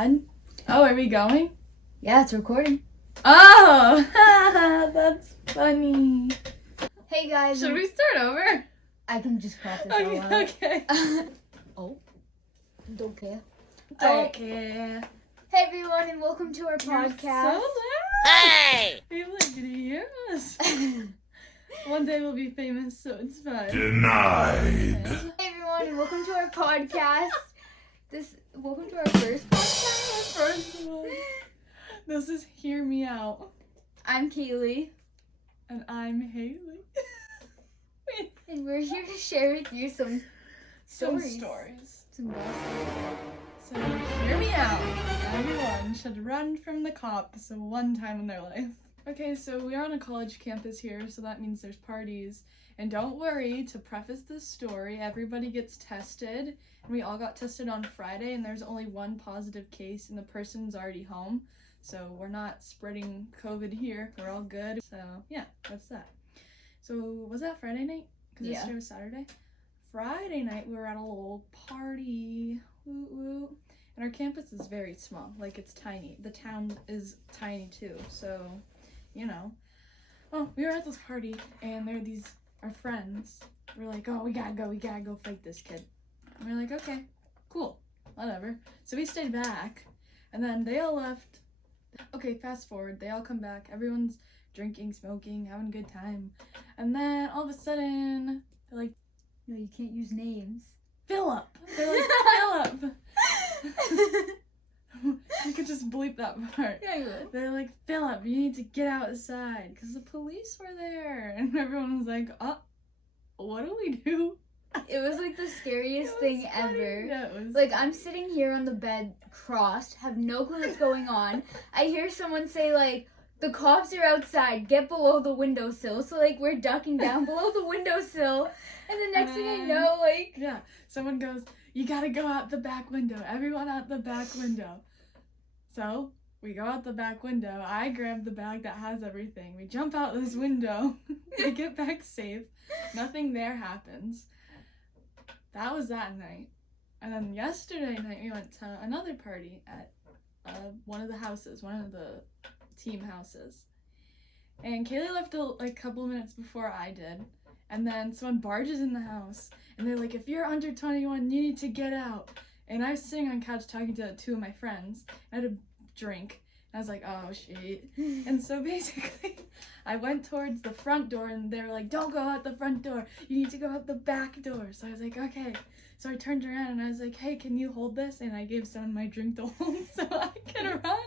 pod. Oh, are we going? Yeah, it's recording. Oh, that's funny. Hey guys. Should we start over? I can just crop this all out. Okay. Oh. Don't care. Don't care. Hey everyone, and welcome to our podcast. So loud. Hey! People are gonna hear us. One day we'll be famous, so it's fine. Denied. Hey everyone, and welcome to our podcast. Welcome to our first podcast. First one. This is Hear Me Out. I'm Kaylee. And I'm Haley. And we're here to share with you some stories. Some gossip. So, hear me out. Everyone should run from the cops one time in their life. Okay, so we are on a college campus here, so that means there's parties. And don't worry, to preface this story, everybody gets tested. And we all got tested on Friday, and there's only one positive case, and the person's already home. So we're not spreading COVID here. We're all good. So, yeah, that's that. So, was that Friday night? Because yesterday was Saturday. Friday night, we were at a little party. Woo woo. And our campus is very small. Like, it's tiny. The town is tiny, too. So, you know. Well, we were at this party, and there are our friends. We're like, oh, we gotta go fight this kid. And we're like, okay, cool, whatever. So we stayed back, and then they all left. Okay, fast forward, they all come back. Everyone's drinking, smoking, having a good time. And then all of a sudden, they're like, No, you can't use names. Philip! They're like, Philip! You could just bleep that part. Yeah, I would. They're like, Philip, you need to get outside, because the police were there. And everyone was like, what do we do? It was like the scariest thing funny. ever. Yeah, it was Like, I'm sitting here on the bed, crossed, have no clue what's going on. I hear someone say, like, the cops are outside, get below the windowsill. So, like, we're ducking down below the windowsill. And the next thing I know, like... Yeah, someone goes, you gotta go out the back window. Everyone out the back window. So, we go out the back window. I grab the bag that has everything. We jump out this window. We get back safe. Nothing there happens. That was that night. And then yesterday night, we went to another party at one of the houses, one of the team houses. And Kaylee left a couple minutes before I did. And then someone barges in the house. And they're like, if you're under 21, you need to get out. And I was sitting on the couch talking to two of my friends. I had a drink. And I was like, oh, shit. And so basically, I went towards the front door, and they were like, don't go out the front door. You need to go out the back door. So I was like, okay. So I turned around, and I was like, hey, can you hold this? And I gave someone my drink to hold so I can run.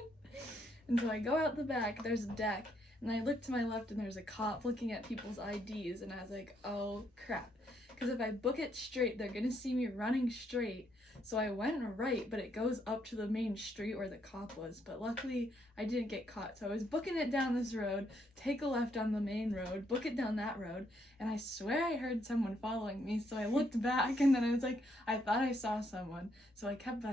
And so I go out the back. There's a deck. And I look to my left, and there's a cop looking at people's IDs. And I was like, oh, crap. Because if I book it straight, they're going to see me running straight. So I went right, but it goes up to the main street where the cop was. But luckily, I didn't get caught. So I was booking it down this road, take a left on the main road, book it down that road. And I swear I heard someone following me. So I looked back, and then I was like, I thought I saw someone. So I kept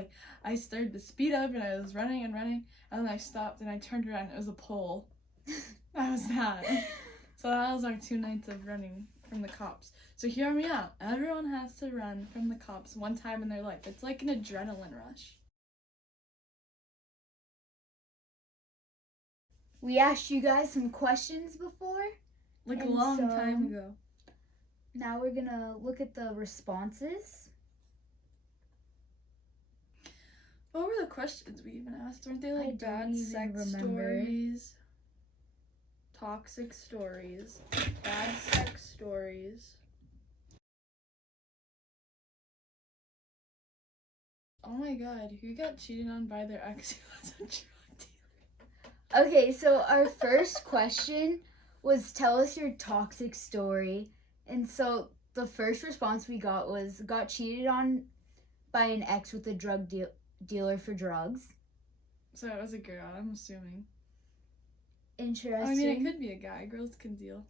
I started to speed up, and I was running and running. And then I stopped, and I turned around, and it was a pole. That was that. So that was our 2 nights of running from the cops. So hear me out. Everyone has to run from the cops one time in their life. It's like an adrenaline rush. We asked you guys some questions before. Like a And long so- time ago. Now we're gonna look at the responses. What were the questions we even asked? Weren't they I like don't bad even sex remember. stories? Toxic stories. Bad sex stories. Oh my god, who got cheated on by their ex who was a drug dealer? Okay, so our first question was tell us your toxic story. And so the first response we got was got cheated on by an ex with a drug dealer for drugs. So it was a girl, I'm assuming. Interesting. I mean, it could be a guy. Girls can deal.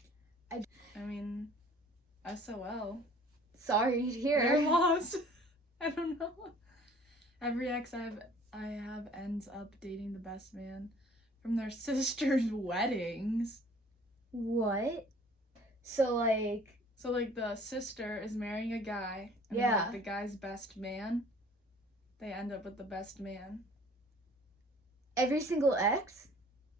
I mean, SOL. Sorry to hear. They're lost. I don't know. Every ex I have ends up dating the best man from their sister's weddings. What? So like the sister is marrying a guy. And Yeah. like the guy's best man. They end up with the best man. Every single ex?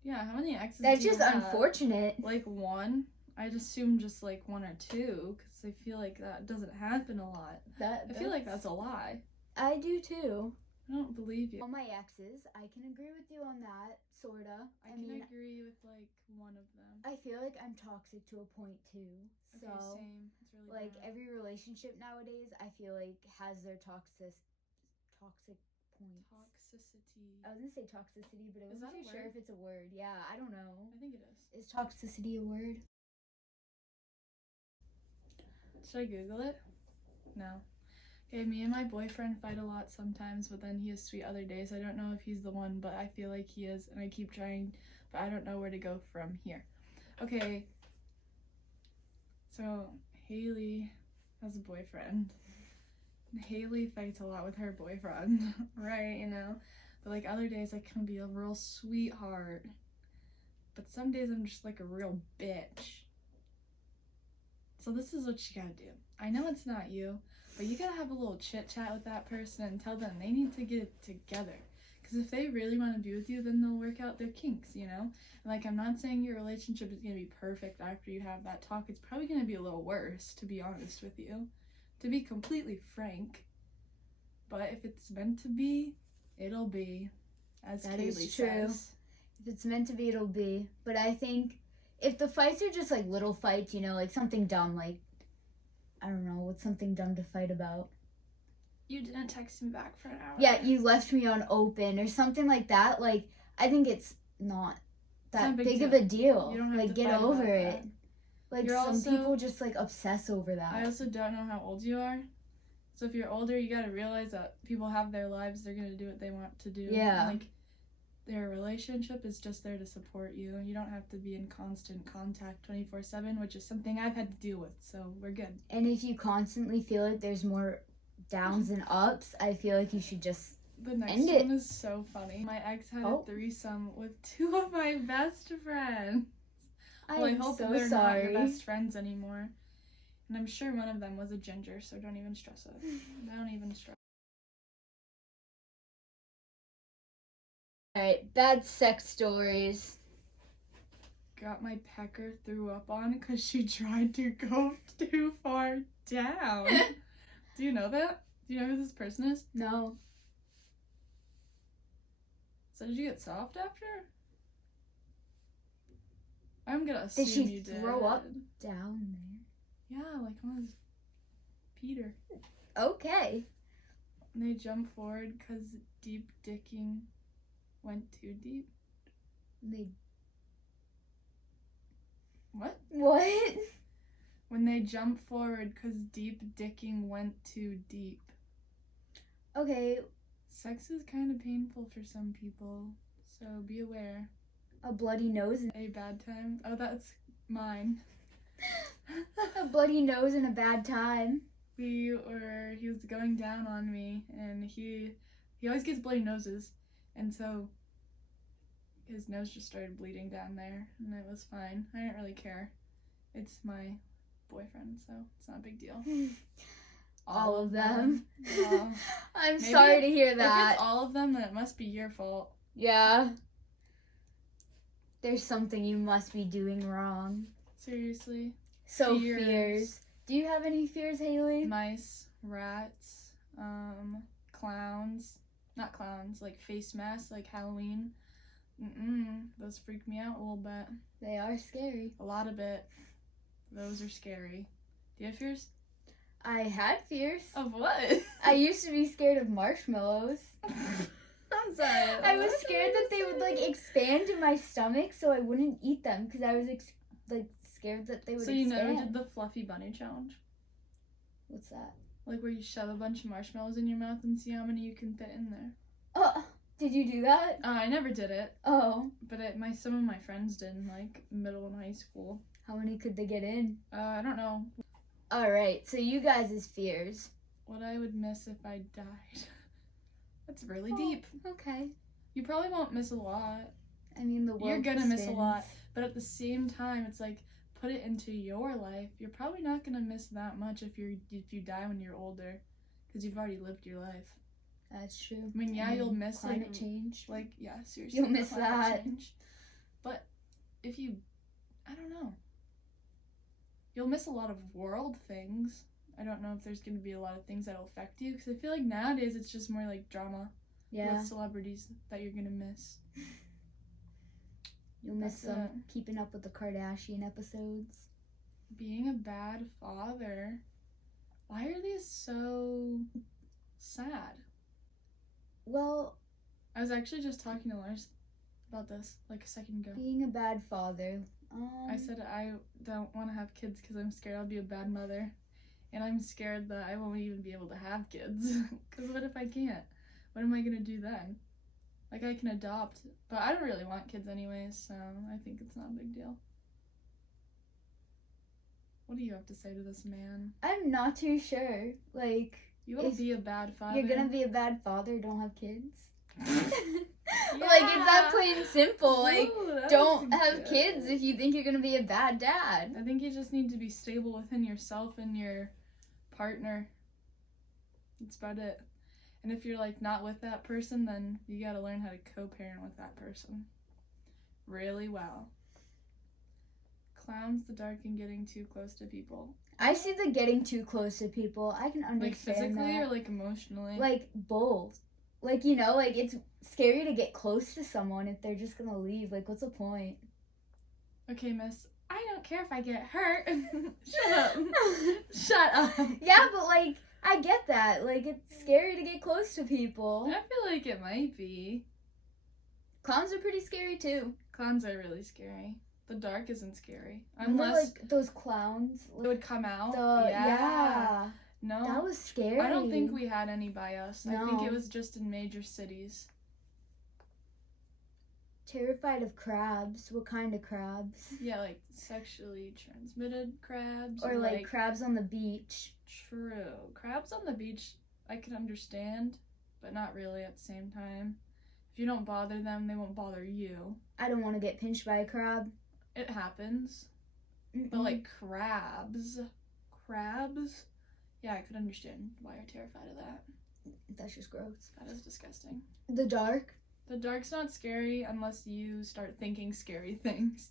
Yeah, how many exes That's do you just have? unfortunate. Like one? I'd assume just like one or two, because I feel like that doesn't happen a lot. I feel like that's a lie. I do too. I don't believe you. All my exes, I can agree with you on that, sorta. I can agree with like one of them. I feel like I'm toxic to a point too. So, Okay, same. It's really like bad. every relationship nowadays, I feel like has their toxic points. Toxicity. I was gonna say toxicity, but I Is wasn't that a too sure word? if it's a word. Yeah, I don't know. I think it is. Is toxicity a word? Should I Google it? No. Okay, me and my boyfriend fight a lot sometimes, but then he is sweet other days. I don't know if he's the one, but I feel like he is, and I keep trying, but I don't know where to go from here. Okay. So, Haley has a boyfriend. And Haley fights a lot with her boyfriend, right, you know? But like other days I can be a real sweetheart. But some days I'm just like a real bitch. So this is what you gotta do. I know it's not you, but you gotta have a little chit chat with that person and tell them they need to get it together. Because if they really want to be with you, then they'll work out their kinks, you know? And like, I'm not saying your relationship is gonna be perfect after you have that talk. It's probably gonna be a little worse, to be honest with you. To be completely frank. But if it's meant to be, it'll be. As That Kaylee is true. says. If it's meant to be, it'll be. But I think if the fights are just like little fights, you know, like something dumb, like, I don't know, what's something dumb to fight about? You didn't text me back for an hour. Yeah, you left me on open or something like that. Like, I think it's not that big of a deal. You don't have like, to get fight over about it. that. Like, You're some also- people just like obsess over that. I also don't know how old you are. So if you're older, you gotta realize that people have their lives. They're gonna do what they want to do. Yeah. And, like, their relationship is just there to support you. You don't have to be in constant contact 24/7, which is something I've had to deal with. So we're good. And if you constantly feel like there's more downs and ups, I feel like you should just The next end one it. is so funny. My ex had Oh. a threesome with two of my best friends. Well, I I'm hope so they're sorry. not your best friends anymore. And I'm sure one of them was a ginger, so don't even stress it. Don't even stress. Alright, bad sex stories. Got my pecker threw up on because she tried to go too far down. Do you know that? Do you know who this person is? No. So did you get soft after? I'm gonna assume Did she you did. throw up down Yeah, like on his Peter. there? Okay. And they jumped forward because deep dicking went too deep. They What? what? When they jumped forward because deep dicking went too deep. Okay, Sex is kind of painful for some people, so be aware. a bloody nose and A bad time? Oh, that's mine. a bloody nose and a bad time. He was going down on me, and he always gets bloody noses, and so his nose just started bleeding down there, and it was fine. I didn't really care. It's my boyfriend, so it's not a big deal. All of them. Yeah. I'm Maybe sorry to hear If that. it's all of them, then it must be your fault. Yeah. There's something you must be doing wrong. Seriously. So fears. Do you have any fears, Haley? Mice, rats, clowns. Not clowns, like face masks, like Halloween. Those freak me out a little bit. They are scary. A lot of it. Those are scary. Do you have fears? I had fears. Of what? I used to be scared of marshmallows. I'm sorry. I was scared that they would like expand in my stomach, so I wouldn't eat them because I was scared that they would So you expand. never did the fluffy bunny challenge? What's that? Like where you shove a bunch of marshmallows in your mouth and see how many you can fit in there. Oh, did you do that? I never did it, Oh, but some of my friends did in like middle and high school. how many could they get in? I don't know All right, so you guys' fears. what I would miss if I died. That's really Oh. deep. Okay. You probably won't miss a lot, I mean, the world You're gonna miss a spins. lot. but at the same time, it's like put it into your life. You're probably not gonna miss that much if you die when you're older, because you've already lived your life. That's true. I mean, yeah, And you'll miss climate change. Like, yeah, seriously. You'll miss climate that. change. But if you, I don't know. You'll miss a lot of world things. I don't know if there's going to be a lot of things that'll affect you, because I feel like nowadays it's just more like drama with celebrities that you're going to miss. You'll miss some Keeping Up with the Kardashian episodes. Being a bad father. Why are these so sad? Well, I was actually just talking to Lars about this like a second ago. Being a bad father. I said I don't want to have kids because I'm scared I'll be a bad mother. And I'm scared that I won't even be able to have kids. Because what if I can't? What am I going to do then? Like, I can adopt. But I don't really want kids anyways, so I think it's not a big deal. What do you have to say to this man? I'm not too sure. Like, you will be a bad father. You're gonna be a bad father, don't have kids? Yeah. Like, it's that plain simple. Like, Ooh, don't have kids if you think you're gonna be a bad dad. I think you just need to be stable within yourself and your partner. That's about it. And if you're like not with that person, then you gotta learn how to co-parent with that person really well. Clowns the dark and getting too close to people. I see the getting too close to people. I can understand like physically that. or like emotionally? Like both. Like, you know, like it's scary to get close to someone if they're just gonna leave. Like, what's the point? Okay, miss. I don't care if I get hurt. Shut up. Shut up. Yeah, but like, I get that. Like, it's scary to get close to people. I feel like it might be. Clowns are pretty scary too. Clowns are really scary. The dark isn't scary. Unless like those clowns. It would come out. Yeah. No. That was scary. I don't think we had any by us. No. I think it was just in major cities. Terrified of crabs. What kind of crabs? Yeah, like sexually transmitted crabs. Or like crabs on the beach. True. Crabs on the beach, I can understand, but not really at the same time. If you don't bother them, they won't bother you. I don't want to get pinched by a crab. It happens. Mm-mm. But like crabs, yeah, I could understand why you're terrified of that. That's just gross. That is disgusting. The dark? The dark's not scary unless you start thinking scary things.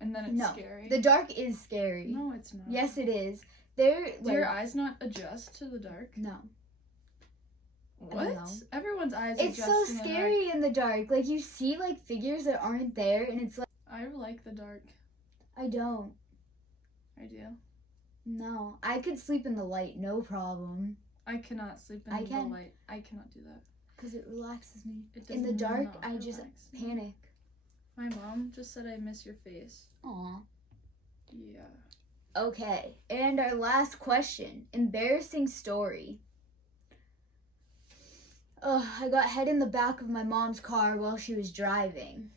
And then it's scary. The dark is scary. No, it's not. Yes, it is. Do your eyes not adjust to the dark? No. What? Everyone's eyes adjust. It's so scary in the dark. Like, you see, like, figures that aren't there, and it's like... I like the dark. I don't. I do. No. I could sleep in the light, no problem. I cannot sleep in the light. I cannot do that. Because it relaxes me. In the dark, I just panic. My mom just said I miss your face. Aw. Yeah. Okay, and our last question. Embarrassing story. Ugh, I got head in the back of my mom's car while she was driving.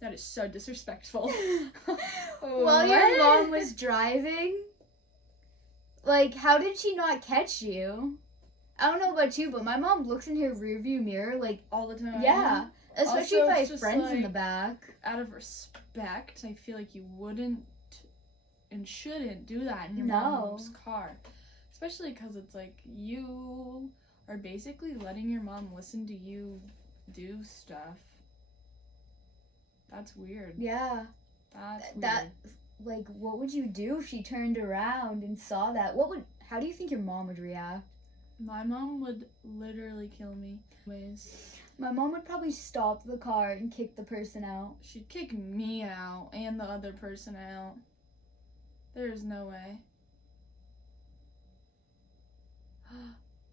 That is so disrespectful. While your mom was driving? Like, how did she not catch you? I don't know about you, but my mom looks in her rearview mirror, like... all the time? Yeah. Especially Also, if I have friends in the back. Out of respect, I feel like you wouldn't and shouldn't do that in your No. mom's car. Especially because it's like, you are basically letting your mom listen to you do stuff. That's weird. Yeah. That's weird. Like, what would you do if she turned around and saw that? How do you think your mom would react? My mom would literally kill me. My mom would probably stop the car and kick the person out. She'd kick me out and the other person out. There's no way.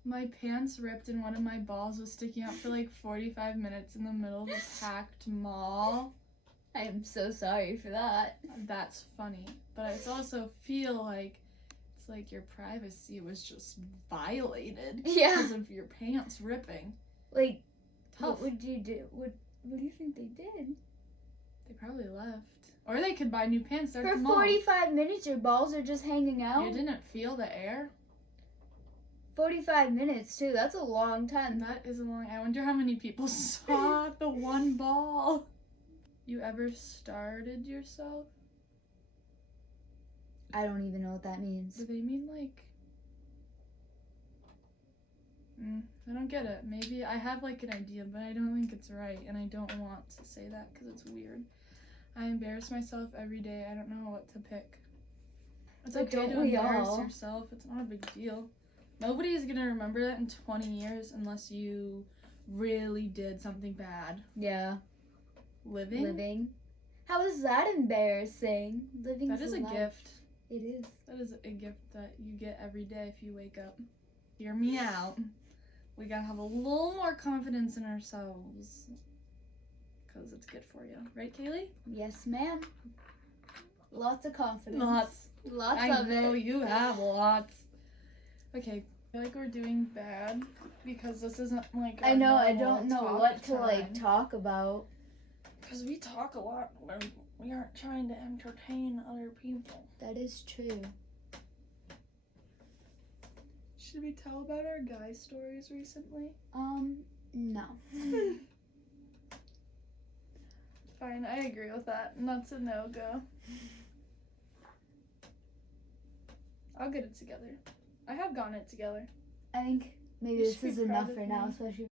My pants ripped and one of my balls was sticking out for like 45 minutes in the middle of a packed mall. I am so sorry for that. That's funny. But I also feel like it's like your privacy was just violated because of your pants ripping. Like, tough. What would you do? What do you think they did? They probably left. Or they could buy new pants there at For the mall. 45 minutes, your balls are just hanging out? You didn't feel the air? 45 minutes, too. That's a long time. That is a long... I wonder how many people saw the one ball. You ever started yourself? I don't even know what that means. Do they mean, like... I don't get it. Maybe I have like an idea, but I don't think it's right, and I don't want to say that because it's weird. I embarrass myself every day. I don't know what to pick. It's But okay don't to we embarrass all? yourself. It's not a big deal. Nobody is gonna remember that in 20 years unless you really did something bad. Yeah. Living? Living. How is that embarrassing? Living. That is a gift. It is. That is a gift that you get every day if you wake up. Hear me out. We gotta have a little more confidence in ourselves. Because it's good for you. Right, Kaylee? Yes, ma'am. Lots of confidence. Lots I of know it. you have lots. Okay, I feel like we're doing bad because this isn't like I our know. I normal don't know talk what to time. like talk about. Because we talk a lot when we aren't trying to entertain other people. That is true. Should we tell about our guy stories recently? No. Fine, I agree with that. And that's a no-go. I'll get it together. I have gotten it together. I think maybe You this should be is proud enough of for now, me. especially